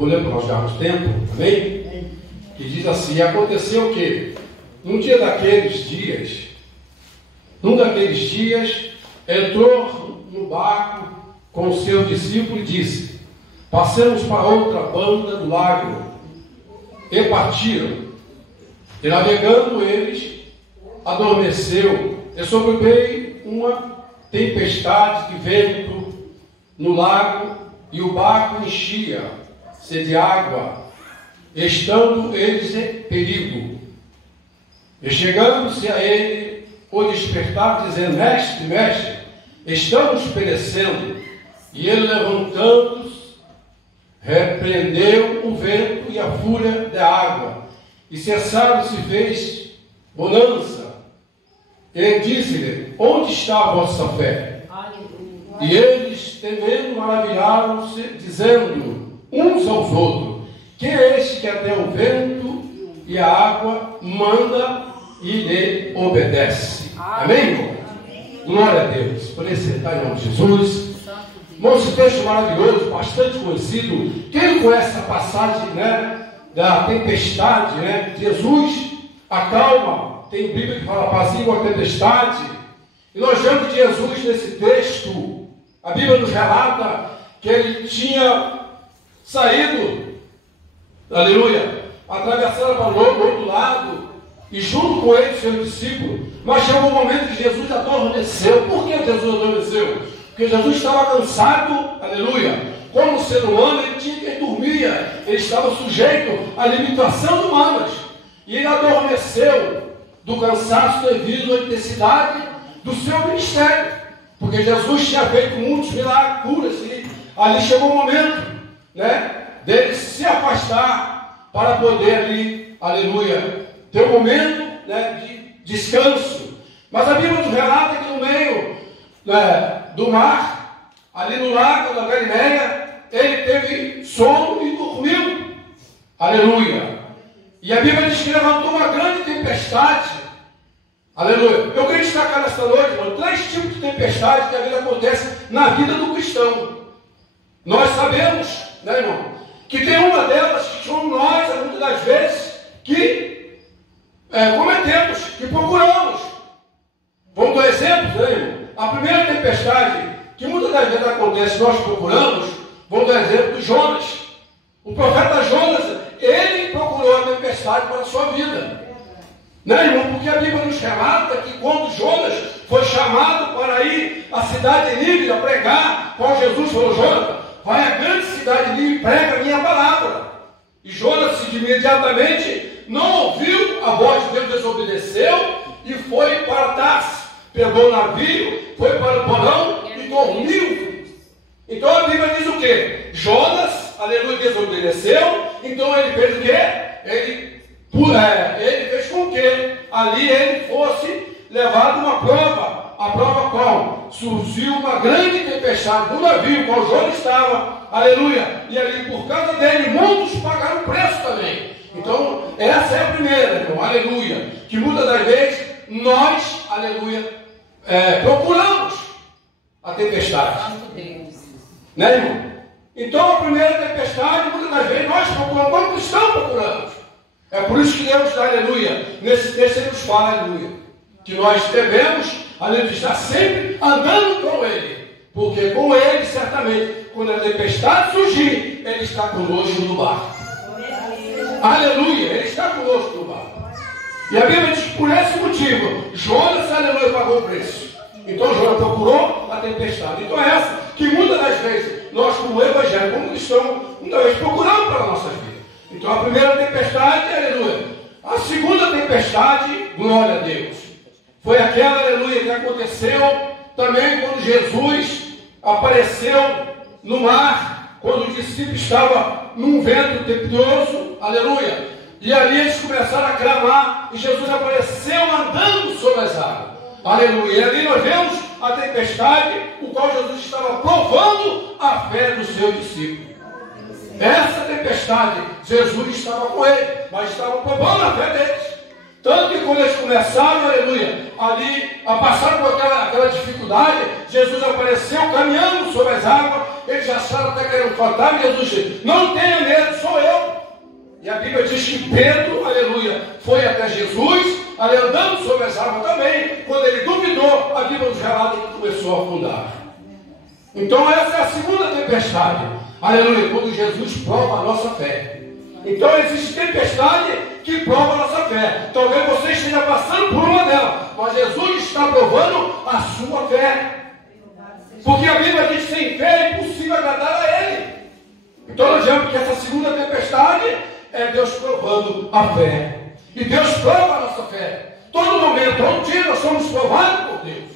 vou ler para nós darmos tempo, amém? Que diz assim: e aconteceu que, num daqueles dias, entrou no barco com o seu discípulo e disse: passemos para outra banda do lago. E partiram. E navegando eles, adormeceu, e sobreveio uma tempestade de vento no lago, e o barco enchia-se de água, estando eles em perigo. E chegando-se a ele, o despertar, dizendo: mestre, mestre, estamos perecendo. E ele, levantando-se, repreendeu o vento e a fúria da água, e cessado se fez bonança. E disse-lhe: onde está a vossa fé? E eles, temendo, maravilharam-se, dizendo uns aos outros: quem é este que até o vento e a água manda e lhe obedece? Amém, irmão? Glória a Deus. Por esse em nome de Jesus. Irmão, esse texto maravilhoso, bastante conhecido. Quem conhece essa passagem, da tempestade, Jesus acalma. Tem Bíblia que fala: apazigua a tempestade. E nós vemos de Jesus nesse texto. A Bíblia nos relata que ele tinha saído, aleluia, atravessando para o outro lado, e junto com ele, seu discípulo. Mas chegou um momento que Jesus adormeceu. Por que Jesus adormeceu? Porque Jesus estava cansado, aleluia. Como ser humano, ele tinha que dormir. Ele estava sujeito a limitações humanas. E ele adormeceu do cansaço devido à intensidade do seu ministério. Porque Jesus tinha feito muitos milagres, curas. E ali chegou o momento, dele se afastar para poder ali, aleluia, ter um momento de descanso. Mas a Bíblia nos relata que no meio do mar, ali no lago da Galileia, ele teve sono e dormiu. Aleluia. E a Bíblia diz que levantou uma grande tempestade. Aleluia. Eu queria destacar nesta noite, irmão, 3 tipos de tempestades que a vida acontece na vida do cristão. Nós sabemos, irmão, que tem uma delas que somos nós, muitas das vezes, que cometemos, que procuramos. Vamos dar exemplos, irmão? A primeira tempestade que muitas das vezes acontece, nós procuramos, vamos dar exemplo de Jonas. O profeta Jonas, ele procurou a tempestade para a sua vida. Irmão? Porque a Bíblia nos relata que quando Jonas foi chamado para ir à cidade de Nínive a pregar, qual Jesus falou: Jonas, vai à grande cidade de Nínive e prega a minha palavra. E Jonas imediatamente não ouviu a voz de Deus, desobedeceu e foi para Tarso. Pegou o navio, foi para o porão e dormiu. Então a Bíblia diz o quê? Jonas, aleluia, desobedeceu. Então ele fez o quê? Ele fez com que ali ele fosse levado uma prova. A prova qual? Surgiu uma grande tempestade no navio qual Jonas estava, aleluia. E ali por causa dele muitos pagaram o preço também. Então essa é a primeira, irmão, aleluia. Que muitas das vezes nós, aleluia, procuramos a tempestade. Irmão? Então a primeira tempestade, muitas das vezes nós procuramos, como cristãos procuramos. É por isso que Deus, aleluia, nesse texto ele nos fala, aleluia, que nós devemos, aleluia, estar sempre andando com Ele. Porque com Ele, certamente, quando a tempestade surgir, Ele está conosco no barco. Aleluia, Ele está conosco no barco. E a Bíblia diz que por esse motivo, Jonas, aleluia, pagou o preço. Então Jonas procurou a tempestade. Então é essa que muitas das vezes, nós como evangelho, como cristãos, muitas vezes procuramos para a nossa vida. Então a primeira tempestade, aleluia. A segunda tempestade, glória a Deus, foi aquela, aleluia, que aconteceu também quando Jesus apareceu no mar, quando o discípulo estava num vento tempestuoso, aleluia. E ali eles começaram a clamar, e Jesus apareceu andando sobre as águas, aleluia. E ali nós vemos a tempestade, o qual Jesus estava provando a fé do seu discípulo. Essa tempestade, Jesus estava com ele, mas estava provando a fé deles. Tanto que quando eles começaram, aleluia, ali a passar por aquela dificuldade, Jesus apareceu caminhando sobre as águas. Eles acharam até que era um fantasma. Jesus disse: não tenha medo, Bíblia diz que Pedro, aleluia, foi até Jesus, andando sobre as águas também. Quando ele duvidou, a Bíblia nos relata que começou a afundar. Então essa é a segunda tempestade, aleluia, quando Jesus prova a nossa fé. Então existe tempestade que prova a nossa fé. Talvez você esteja passando por uma delas, mas Jesus está provando a sua fé. Porque a Bíblia diz que sem fé é impossível agradar a Ele. Então nós vemos que essa segunda tempestade é Deus provando a fé. E Deus prova a nossa fé. Todo momento, todo dia nós somos provados por Deus.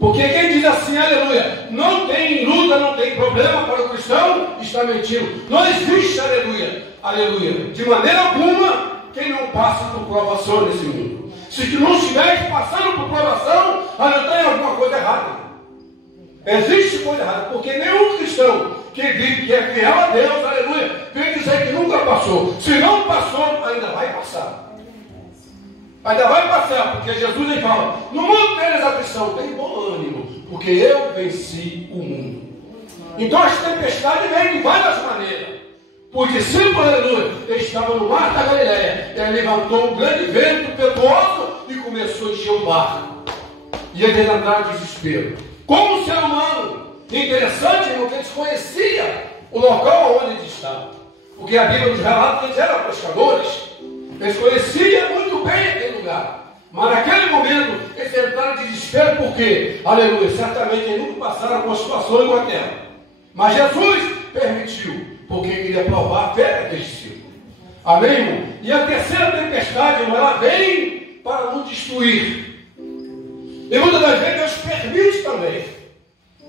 Porque quem diz assim, aleluia, não tem luta, não tem problema para o cristão, está mentindo. Não existe, aleluia, aleluia, de maneira alguma, quem não passa por provação nesse mundo. Se não estiver passando por provação, aleluia, tem alguma coisa errada. Existe coisa errada, porque nenhum cristão que vive, que é fiel a Deus, aleluia, vem dizer que nunca passou. Se não passou, ainda vai passar. Ainda vai passar, porque Jesus ele fala, no mundo tereis aflição, tem bom ânimo, porque eu venci o mundo. Então as tempestades vêm de várias maneiras. Os discípulos, aleluia, eles estavam no mar da Galileia, ele levantou um grande vento impetuoso e começou a encher o barco. E eles entraram em desespero. Como ser humano, interessante, porque eles conheciam o local onde eles estavam. Porque a Bíblia nos relata que eles eram pescadores. Eles conheciam muito bem aquele lugar. Mas naquele momento, eles entraram em desespero, porque, aleluia, certamente eles nunca passaram por uma situação igual aquela. Mas Jesus permitiu, porque queria provar a fé daqueles discípulos. Amém, irmão? E a terceira tempestade, irmão, ela vem para nos destruir. E muitas das vezes Deus permite também.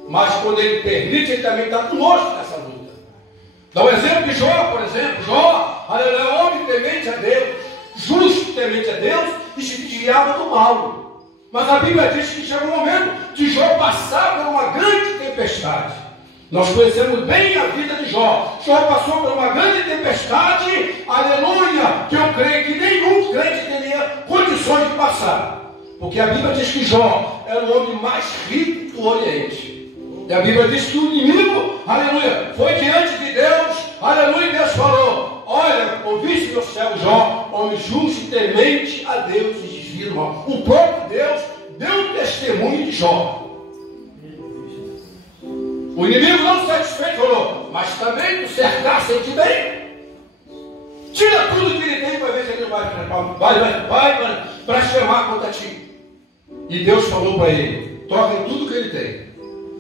Mas quando Ele permite, Ele também está conosco nessa luta. Dá um exemplo de Jó, por exemplo. Jó, aleluia, é homem temente a Deus, justo temente a Deus, e se desviava do mal. Mas a Bíblia diz que chegou um momento de Jó passar por uma grande tempestade. Nós conhecemos bem a vida de Jó. Jó passou por uma grande tempestade, aleluia, que eu creio que nenhum crente teria condições de passar. Porque a Bíblia diz que Jó era o homem mais rico do Oriente. E a Bíblia diz que o inimigo, aleluia, foi diante de Deus, aleluia, e Deus falou, olha, ouviste meu servo Jó, homem justo e temente a Deus e desvia do mal. O próprio Deus deu testemunho de Jó. O inimigo não satisfeito falou, mas também tu cercaste bem. Tira tudo que ele tem para ver se ele vai blasfemar contra ti. E Deus falou para ele, toca em tudo que ele tem.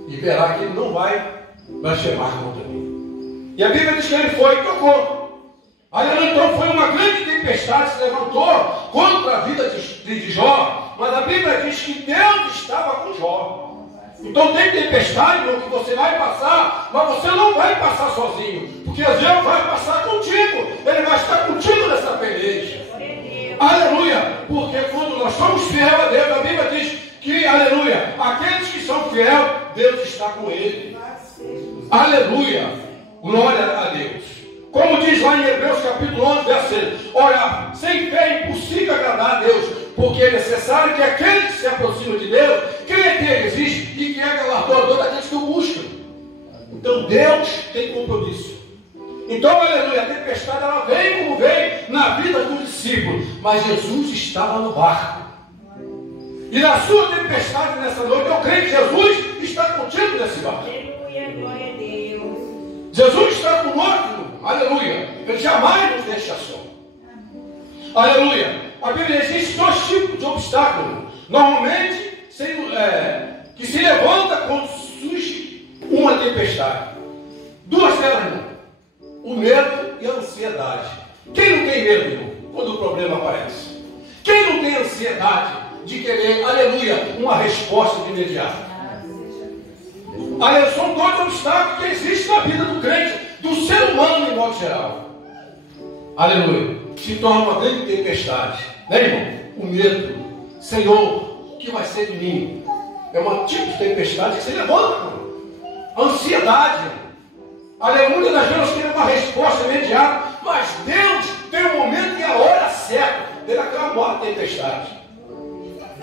E verá que ele não vai blasfemar contra mim. E a Bíblia diz que ele foi e tocou. Aleluia, então foi uma grande tempestade que se levantou contra a vida de Jó. Mas a Bíblia diz que Deus estava com Jó. Então tem tempestade, irmão, que você vai passar, mas você não vai passar sozinho. Porque Deus vai passar contigo. Ele vai estar contigo nessa peleja. Aleluia, porque quando nós somos fiéis a Deus, a Bíblia diz que, aleluia, aqueles que são fiéis, Deus está com ele. Aleluia, glória a Deus. Como diz lá em Hebreus capítulo 11, verso 6, olha, sem fé é impossível agradar a Deus, porque é necessário que aquele que se aproxima de Deus, creia que Ele existe e que é galardoador daqueles que o buscam. Então Deus tem compromisso. Então, aleluia, a tempestade ela vem como veio na vida dos discípulos, mas Jesus estava no barco. E na sua tempestade nessa noite, eu creio que Jesus está contigo nesse barco. Aleluia, glória a Deus. Jesus está conosco, aleluia. Ele jamais nos deixa só. Aleluia. A Bíblia existe dois tipos de obstáculos. Normalmente, que se levanta quando surge uma tempestade. Duas delas, irmão. O medo e a ansiedade. Quem não tem medo, irmão, quando o problema aparece? Quem não tem ansiedade de querer, aleluia, uma resposta de imediato? Aleluia, são dois obstáculos que existem na vida do crente, do ser humano em modo geral. Aleluia. Se torna uma grande tempestade, né, irmão? O medo. Senhor, o que vai ser de mim? É um tipo de tempestade que se levanta, irmão. Ansiedade, irmão. Aleluia, das vezes nós queremos uma resposta imediata, mas Deus tem um momento e a hora certa dele acalmar a tempestade.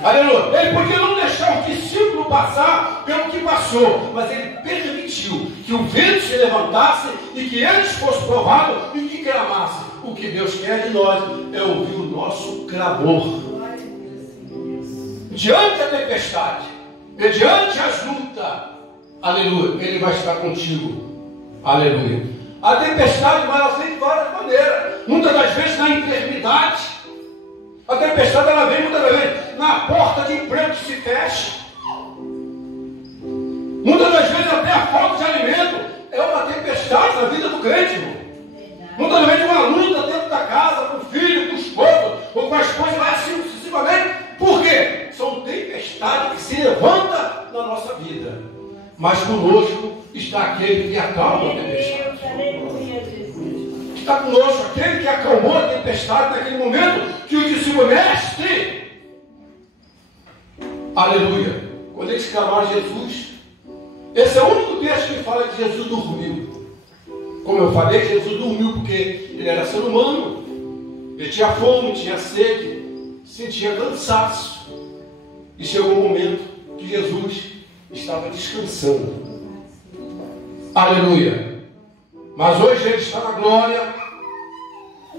Aleluia, Ele podia não deixar o discípulo passar pelo que passou, mas Ele permitiu que o vento se levantasse levantassem e que eles fossem provados e que clamassem. O que Deus quer de nós é ouvir o nosso clamor. Diante da tempestade, mediante as lutas, aleluia, Ele vai estar contigo. Aleluia. A tempestade vai ser de várias maneiras. Muitas das vezes na enfermidade. A tempestade ela vem muitas das vezes na porta de emprego que se fecha. Muitas das vezes até a falta de alimento é uma tempestade na vida do crente, irmão. Muitas das vezes uma luta dentro da casa, com o filho, com o esposo, ou com a esposa, lá assim sucessivamente. Por quê? São tempestades que se levantam na nossa vida. Mas conosco está aquele que acalma a tempestade. Está conosco aquele que acalmou a tempestade naquele momento que o discípulo mestre. Aleluia. Quando eles clamaram a Jesus, esse é o único texto que fala que Jesus dormiu. Como eu falei, Jesus dormiu porque ele era ser humano. Ele tinha fome, tinha sede, sentia cansaço. E chegou um momento que Jesus estava descansando. Aleluia. Mas hoje ele está na glória.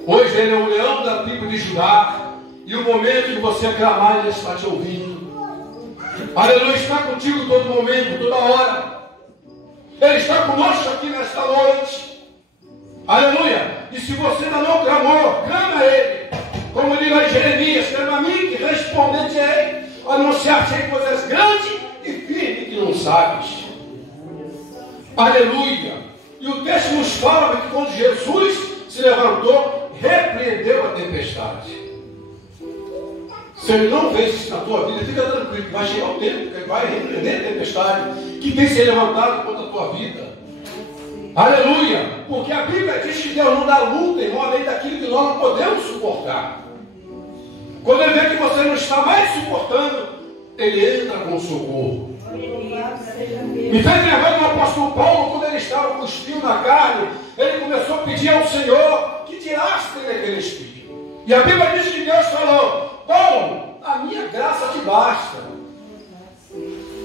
Hoje ele é o leão da tribo de Judá. E o momento de você clamar, ele está te ouvindo. Aleluia, está contigo todo momento, toda hora. Ele está conosco aqui nesta noite. Aleluia. E se você ainda não clamou, clama a ele. Como diz lá em Jeremias, clama a mim que responder-te-ei. Anunciar-te-ei coisas grandes e firmes que não sabes. Aleluia. E o texto nos fala que quando Jesus se levantou, repreendeu a tempestade. Se ele não fez isso na tua vida, fica tranquilo, que vai chegar o tempo que ele vai repreender a tempestade que tem se levantado contra a tua vida. Aleluia. Porque a Bíblia diz que Deus não dá luta, irmão, além daquilo que nós não podemos suportar. Quando ele vê que você não está mais suportando, ele entra com socorro. Me fez lembrar do apóstolo Paulo, quando ele estava com o espinho na carne, ele começou a pedir ao Senhor que tirasse dele aquele espinho. E a Bíblia diz que Deus falou: Paulo, a minha graça te basta.